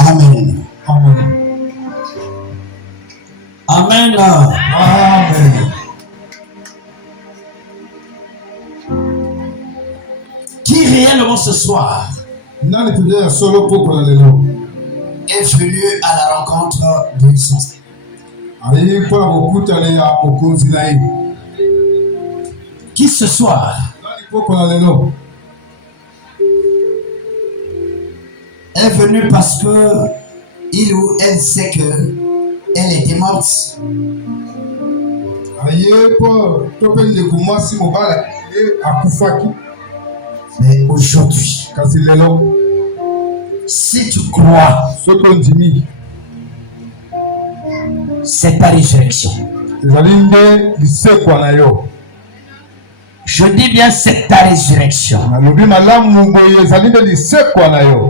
Amen. Amen. Amen. Amen. Qui réellement ce soir est venu à la rencontre de son Seigneur? Qui ce soir est venu parce que il ou elle sait que elle était morte? Mais aujourd'hui, si tu crois, c'est ta résurrection. Je dis bien c'est ta résurrection.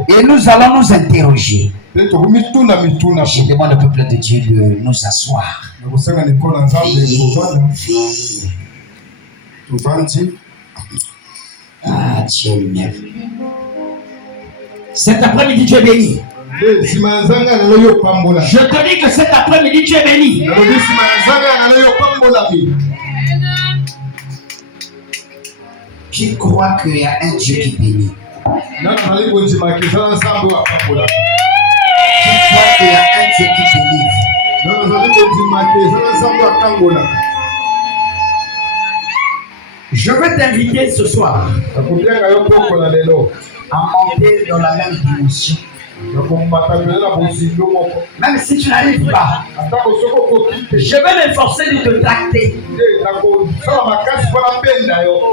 Et nous allons nous interroger. Je demande au peuple de Dieu de nous asseoir. Ah, Dieu merveilleux. Cet après-midi, tu es béni. Je te dis que cet après-midi, tu es béni. Qui croit qu'il y a un Dieu qui bénit? Qui croit qu'il y a un Dieu qui délivre? Je veux t'inviter ce soir à monter dans la même dimension. Même si tu n'arrives pas, je vais m'efforcer de te tracter.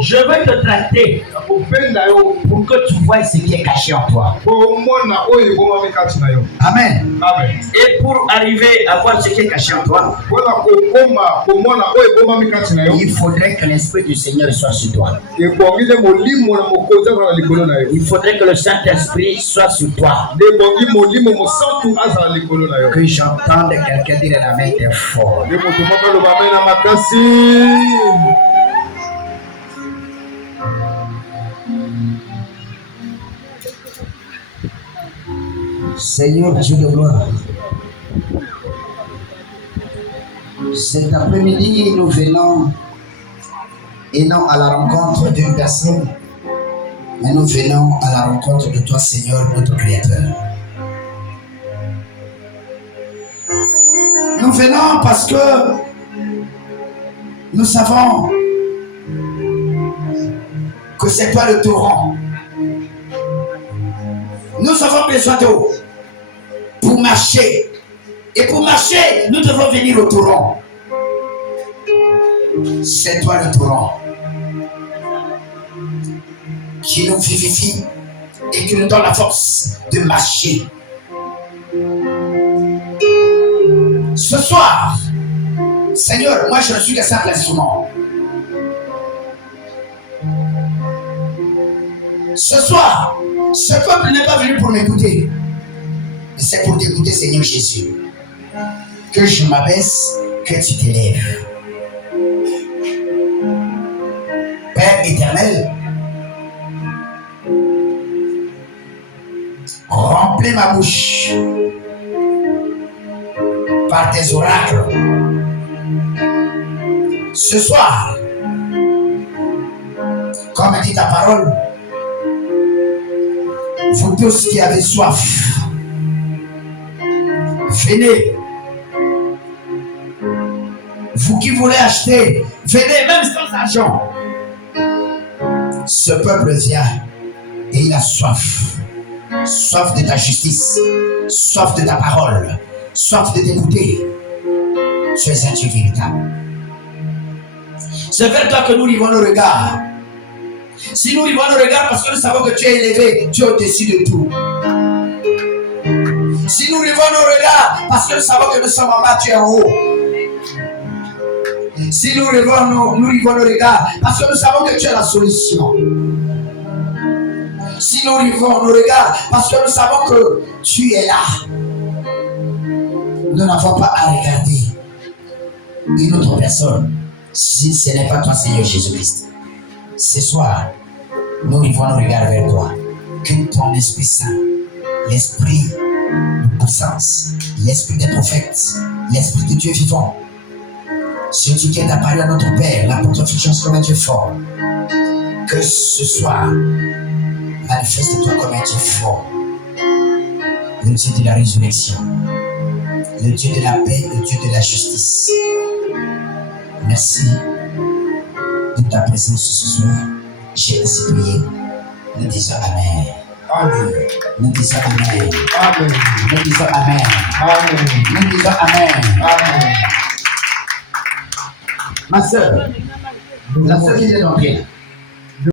Je vais te tracter pour que tu vois ce qui est caché en toi. Amen. Et pour arriver à voir ce qui est caché en toi, il faudrait que l'Esprit du Seigneur soit sur toi. Il faudrait que le Saint-Esprit soit sur toi. Que j'entende quelqu'un dire la main est fort. Seigneur Dieu de gloire, cet après-midi nous venons et non à la rencontre d'une personne, mais nous venons à la rencontre de toi, Seigneur, notre Créateur. Nous venons parce que nous savons que c'est toi le torrent. Nous avons besoin d'eau pour marcher. Et pour marcher, nous devons venir au torrent. C'est toi le torrent qui nous vivifie et qui nous donne la force de marcher. Ce soir, Seigneur, moi je ne suis qu'un simple instrument. Ce soir, ce peuple n'est pas venu pour m'écouter, mais c'est pour t'écouter, Seigneur Jésus. Que je m'abaisse, que tu t'élèves. Père éternel, remplis ma bouche par tes oracles. Ce soir, comme dit ta parole, vous tous qui avez soif, venez. Vous qui voulez acheter, venez même sans argent. Ce peuple vient et il a soif. Soif de ta justice, soif de ta parole, soif de t'écouter. Tu es un Dieu véritable. C'est vers toi que nous livrons nos regards. Si nous livrons nos regards parce que nous savons que tu es élevé, tu es au-dessus de tout. Si nous livrons nos regards parce que nous savons que nous sommes en bas, tu es en haut. Si nous levons nos regards, parce que nous savons que tu es la solution. Si nous levons nos regards, parce que nous savons que tu es là. Nous n'avons pas à regarder une autre personne si ce n'est pas toi, Seigneur Jésus-Christ. Ce soir, nous levons nos regards vers toi. Que ton Esprit Saint, l'Esprit de puissance, l'Esprit des prophètes, l'Esprit de Dieu vivant, celui qui est apparu à notre Père, l'apôtre Fulgence comme un Dieu fort, que ce soir, manifeste-toi comme un Dieu fort, le Dieu de la résurrection, le Dieu de la paix, le Dieu de la justice. Merci de ta présence ce soir. J'ai ainsi prié. Nous disons Amen. Amen. Nous disons Amen. Amen. Nous disons Amen. Amen. Nous disons Amen. Amen. Ma soeur, la soeur qui vient d'entrer,